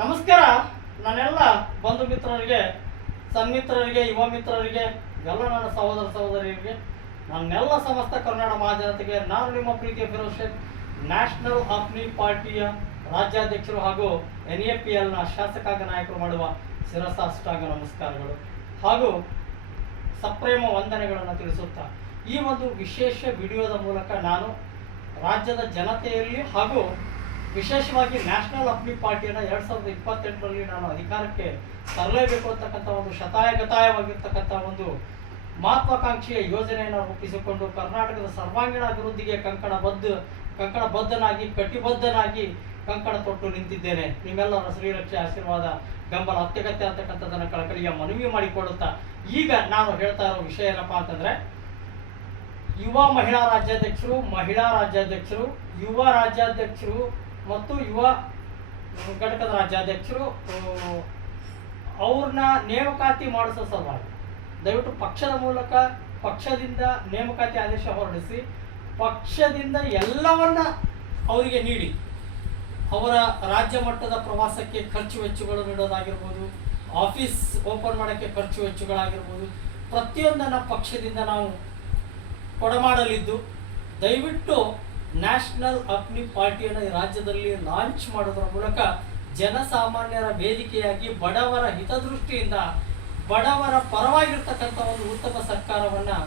ನಮಸ್ಕಾರ. ನನ್ನೆಲ್ಲ ಬಂಧು ಮಿತ್ರರಿಗೆ ಸನ್ಮಿತ್ರರಿಗೆ, ಯುವ ಮಿತ್ರರಿಗೆ, ಎಲ್ಲ ನನ್ನ ಸಹೋದರ ಸಹೋದರಿಯರಿಗೆ, ನನ್ನೆಲ್ಲ ಸಮಸ್ತ ಕನ್ನಡ ಮಹಾಜನತೆಗೆ ನಾನು ನಿಮ್ಮ ಪ್ರೀತಿಯ ಫಿರೋಜ್ ಶೇಖ್ ನ್ಯಾಷನಲ್ ಆಪ್ನಿ ಪಾರ್ಟಿಯ ರಾಜ್ಯಾಧ್ಯಕ್ಷರು ಹಾಗೂ ಎನ್ ಎ ಪಿ ಎಲ್ನ ಶಾಸಕಾಂಗ ನಾಯಕರು ಮಾಡುವ ಶಿರಸಾಷ್ಟಾಂಗ ನಮಸ್ಕಾರಗಳು. ಹಾಗೂ ಸಪ್ರೇಮ ವಂದನೆಗಳನ್ನು ತಿಳಿಸುತ್ತಾ, ಈ ಒಂದು ವಿಶೇಷ ವಿಡಿಯೋದ ಮೂಲಕ ನಾನು ರಾಜ್ಯದ ಜನತೆಯಲ್ಲಿ ಹಾಗೂ ವಿಶೇಷವಾಗಿ ನ್ಯಾಷನಲ್ ಅಪ್ಲಿ ಪಾರ್ಟಿಯನ್ನು ಎರಡ್ ಸಾವಿರದ ಇಪ್ಪತ್ತೆಂಟರಲ್ಲಿ ನಾನು ಅಧಿಕಾರಕ್ಕೆ ತರಲೇಬೇಕು ಅಂತಕ್ಕಂಥ ಒಂದು ಶತಾಯಗತಾಯವಾಗಿರ್ತಕ್ಕಂಥ ಒಂದು ಮಹತ್ವಾಕಾಂಕ್ಷೆಯ ಯೋಜನೆಯನ್ನು ರೂಪಿಸಿಕೊಂಡು ಕರ್ನಾಟಕದ ಸರ್ವಾಂಗೀಣ ಅಭಿವೃದ್ಧಿಗೆ ಕಂಕಣ ಬದ್ಧ, ಕಂಕಣ ಬದ್ಧನಾಗಿ, ಕಟಿಬದ್ಧನಾಗಿ ಕಂಕಣ ತೊಟ್ಟು ನಿಂತಿದ್ದೇನೆ. ನಿಮ್ಮೆಲ್ಲರ ಶ್ರೀರಕ್ಷೆ ಆಶೀರ್ವಾದ, ಬೆಂಬಲ, ಅತ್ಯಗತ್ಯ ಅಂತಕ್ಕಂಥದ್ದನ್ನು ಕಳಕಳಿಯ ಮನವಿ ಮಾಡಿಕೊಳ್ಳುತ್ತಾ ಈಗ ನಾನು ಹೇಳ್ತಾ ಇರೋ ವಿಷಯ ಏನಪ್ಪಾ ಅಂತಂದ್ರೆ, ಯುವ ಮಹಿಳಾ ರಾಜ್ಯಾಧ್ಯಕ್ಷರು ಮಹಿಳಾ ರಾಜ್ಯಾಧ್ಯಕ್ಷರು, ಯುವ ರಾಜ್ಯಾಧ್ಯಕ್ಷರು ಮತ್ತು ಯುವ ಘಟಕದ ರಾಜ್ಯಾಧ್ಯಕ್ಷರು ಅವ್ರನ್ನ ನೇಮಕಾತಿ ಮಾಡಿಸೋ ಸಲುವಾಗಿ, ದಯವಿಟ್ಟು ಪಕ್ಷದ ಮೂಲಕ, ಪಕ್ಷದಿಂದ ನೇಮಕಾತಿ ಆದೇಶ ಹೊರಡಿಸಿ, ಪಕ್ಷದಿಂದ ಎಲ್ಲವನ್ನ ಅವರಿಗೆ ನೀಡಿ. ಅವರ ರಾಜ್ಯ ಮಟ್ಟದ ಪ್ರವಾಸಕ್ಕೆ ಖರ್ಚು ವೆಚ್ಚಗಳು ನೀಡೋದಾಗಿರ್ಬೋದು, ಆಫೀಸ್ ಓಪನ್ ಮಾಡೋಕ್ಕೆ ಖರ್ಚು ವೆಚ್ಚಗಳಾಗಿರ್ಬೋದು, ಪ್ರತಿಯೊಂದನ್ನು ಪಕ್ಷದಿಂದ ನಾವು ಕೊಡಮಾಡಲಿದ್ದು, ದಯವಿಟ್ಟು ನ್ಯಾಷನಲ್ ಅಗ್ನಿ ಪಾರ್ಟಿಯನ್ನು ರಾಜ್ಯದಲ್ಲಿ ಲಾಂಚ್ ಮಾಡೋದ್ರ ಮೂಲಕ ಜನಸಾಮಾನ್ಯರ ವೇದಿಕೆಯಾಗಿ ಬಡವರ ಹಿತದೃಷ್ಟಿಯಿಂದ ಬಡವರ ಪರವಾಗಿರ್ತಕ್ಕಂಥ ಒಂದು ಉತ್ತಮ ಸರ್ಕಾರವನ್ನು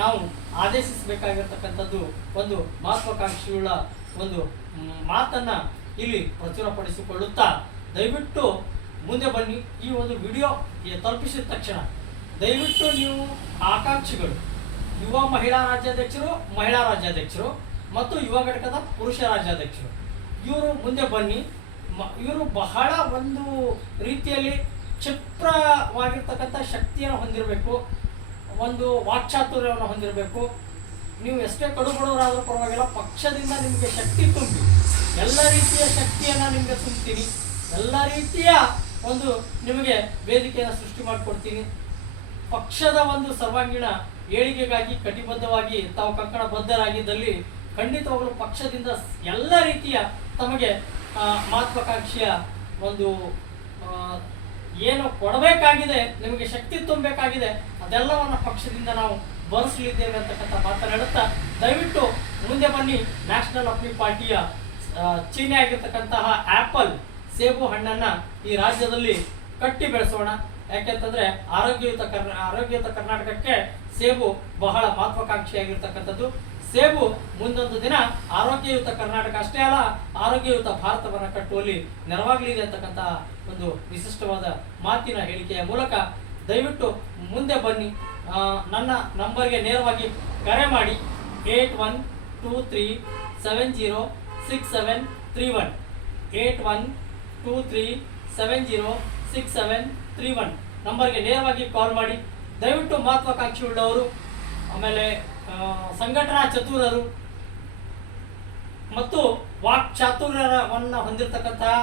ನಾವು ಆದೇಶಿಸಬೇಕಾಗಿರ್ತಕ್ಕಂಥದ್ದು ಒಂದು ಮಹತ್ವಾಕಾಂಕ್ಷೆಯುಳ್ಳ ಒಂದು ಮಾತನ್ನ ಇಲ್ಲಿ ಪ್ರಚುರಪಡಿಸಿಕೊಳ್ಳುತ್ತಾ ದಯವಿಟ್ಟು ಮುಂದೆ ಬನ್ನಿ. ಈ ಒಂದು ವಿಡಿಯೋ ತಲುಪಿಸಿದ ತಕ್ಷಣ ದಯವಿಟ್ಟು ನೀವು ಆಕಾಂಕ್ಷಿಗಳು, ಯುವ ಮಹಿಳಾ ರಾಜ್ಯಾಧ್ಯಕ್ಷರು ಮಹಿಳಾ ರಾಜ್ಯಾಧ್ಯಕ್ಷರು ಮತ್ತು ಯುವ ಘಟಕದ ಪುರುಷ ರಾಜ್ಯಾಧ್ಯಕ್ಷರು. ಇವರು ಮುಂದೆ ಬನ್ನಿ. ಇವರು ಬಹಳ ಒಂದು ರೀತಿಯಲ್ಲಿ ಕ್ಷಿಪ್ರವಾಗಿರ್ತಕ್ಕಂಥ ಶಕ್ತಿಯನ್ನು ಹೊಂದಿರಬೇಕು. ಒಂದು ವಾಕ್ಚಾತುರ್ಯವನ್ನು ಹೊಂದಿರಬೇಕು. ನೀವು ಎಷ್ಟೇ ಕಡುಬಡವರಾದರೂ ಪರವಾಗಿಲ್ಲ, ಪಕ್ಷದಿಂದ ನಿಮಗೆ ಶಕ್ತಿ ತುಂಬಿ. ಎಲ್ಲ ರೀತಿಯ ಶಕ್ತಿಯನ್ನು ನಿಮಗೆ ತುಂಬ್ತೀನಿ. ಎಲ್ಲ ರೀತಿಯ ಒಂದು ನಿಮಗೆ ವೇದಿಕೆಯನ್ನು ಸೃಷ್ಟಿ ಮಾಡಿಕೊಡ್ತೀನಿ. ಪಕ್ಷದ ಒಂದು ಸರ್ವಾಂಗೀಣ ಏಳಿಗೆಗಾಗಿ, ಕಟಿಬದ್ಧವಾಗಿ ತಾವು ಕಂಕಣ ಬದ್ಧರಾಗಿದ್ದಲ್ಲಿ ಖಂಡಿತವಾಗಲೂ ಪಕ್ಷದಿಂದ ಎಲ್ಲ ರೀತಿಯ ತಮಗೆ ಮಹತ್ವಾಕಾಂಕ್ಷೆಯ ಒಂದು ಏನು ಕೊಡಬೇಕಾಗಿದೆ, ನಿಮಗೆ ಶಕ್ತಿ ತುಂಬಬೇಕಾಗಿದೆ, ಅದೆಲ್ಲವನ್ನ ಪಕ್ಷದಿಂದ ನಾವು ಬರೆಸಲಿದ್ದೇವೆ ಅಂತಕ್ಕಂಥ ಮಾತನಾಡುತ್ತಾ ದಯವಿಟ್ಟು ಮುಂದೆ ಬನ್ನಿ. ನ್ಯಾಷನಲ್ ಅಪ್ಲಿ ಪಾರ್ಟಿಯ ಚೀನೇ ಆಗಿರ್ತಕ್ಕಂತಹ ಆಪಲ್ ಸೇಬು ಹಣ್ಣನ್ನ ಈ ರಾಜ್ಯದಲ್ಲಿ ಕಟ್ಟಿ ಬೆಳೆಸೋಣ. ಯಾಕೆಂತಂದ್ರೆ ಆರೋಗ್ಯಯುತ ಕರ್ನಾ, ಆರೋಗ್ಯಯುತ ಕರ್ನಾಟಕಕ್ಕೆ ಸೇಬು ಬಹಳ ಮಹತ್ವಾಕಾಂಕ್ಷೆಯಾಗಿರ್ತಕ್ಕಂಥದ್ದು. ಸೇಬು ಮುಂದೊಂದು ದಿನ ಆರೋಗ್ಯಯುತ ಕರ್ನಾಟಕ ಅಷ್ಟೇ ಅಲ್ಲ, ಆರೋಗ್ಯಯುತ ಭಾರತವನ್ನು ಕಟ್ಟುವಲ್ಲಿ ನೆರವಾಗಲಿದೆ ಅಂತಕ್ಕಂತಹ ಒಂದು ವಿಶಿಷ್ಟವಾದ ಮಾತಿನ ಹೇಳಿಕೆಯ ಮೂಲಕ ದಯವಿಟ್ಟು ಮುಂದೆ ಬನ್ನಿ. ನನ್ನ ನಂಬರ್ಗೆ ನೇರವಾಗಿ ಕರೆ ಮಾಡಿ. Eight one two three seven zero six seven three one. Eight one two three seven zero six seven three one. ನಂಬರ್ಗೆ ನೇರವಾಗಿ ಕಾಲ್ ಮಾಡಿ. ದಯವಿಟ್ಟು ಮಹತ್ವಾಕಾಂಕ್ಷಿ ಉಳ್ಳವರು ಆಮೇಲೆ ಸಂಘಟನಾ ಚತುರರು ಮತ್ತು ವಾಕ್ ಚಾತುರ್ಯವನ್ನ ಹೊಂದಿರತಕ್ಕಂತಹ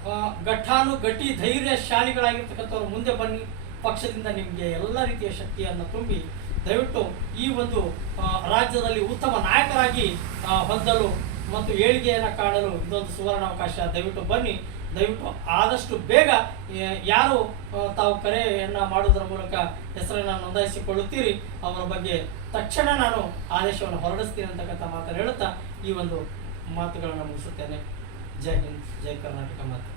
ಆ, ಘಟಾನು ಗಟ್ಟಿ ಧೈರ್ಯಶಾಲಿಗಳಾಗಿರ್ತಕ್ಕಂಥವ್ರು ಮುಂದೆ ಬನ್ನಿ. ಪಕ್ಷದಿಂದ ನಿಮಗೆ ಎಲ್ಲ ರೀತಿಯ ಶಕ್ತಿಯನ್ನು ತುಂಬಿ ದಯವಿಟ್ಟು ಈ ಒಂದು ರಾಜ್ಯದಲ್ಲಿ ಉತ್ತಮ ನಾಯಕರಾಗಿ ಹೊಂದಲು ಮತ್ತು ಏಳಿಗೆಯನ್ನು ಕಾಣಲು ಇದೊಂದು ಸುವರ್ಣಾವಕಾಶ. ದಯವಿಟ್ಟು ಬನ್ನಿ. ದಯವಿಟ್ಟು ಆದಷ್ಟು ಬೇಗ ಯಾರು ತಾವು ಕರೆಯನ್ನು ಮಾಡುವುದರ ಮೂಲಕ ಹೆಸರನ್ನು ನೋಂದಾಯಿಸಿಕೊಳ್ಳುತ್ತೀರಿ, ಅವರ ಬಗ್ಗೆ ತಕ್ಷಣ ನಾನು ಆದೇಶವನ್ನು ಹೊರಡಿಸ್ತೀನಿ ಅಂತಕ್ಕಂಥ ಮಾತನ್ನು ಹೇಳುತ್ತಾ ಈ ಒಂದು ಮಾತುಗಳನ್ನು ಮುಗಿಸುತ್ತೇನೆ. ಜೈ ಹಿಂದ್, ಜೈ ಕರ್ನಾಟಕ ಮಾತು.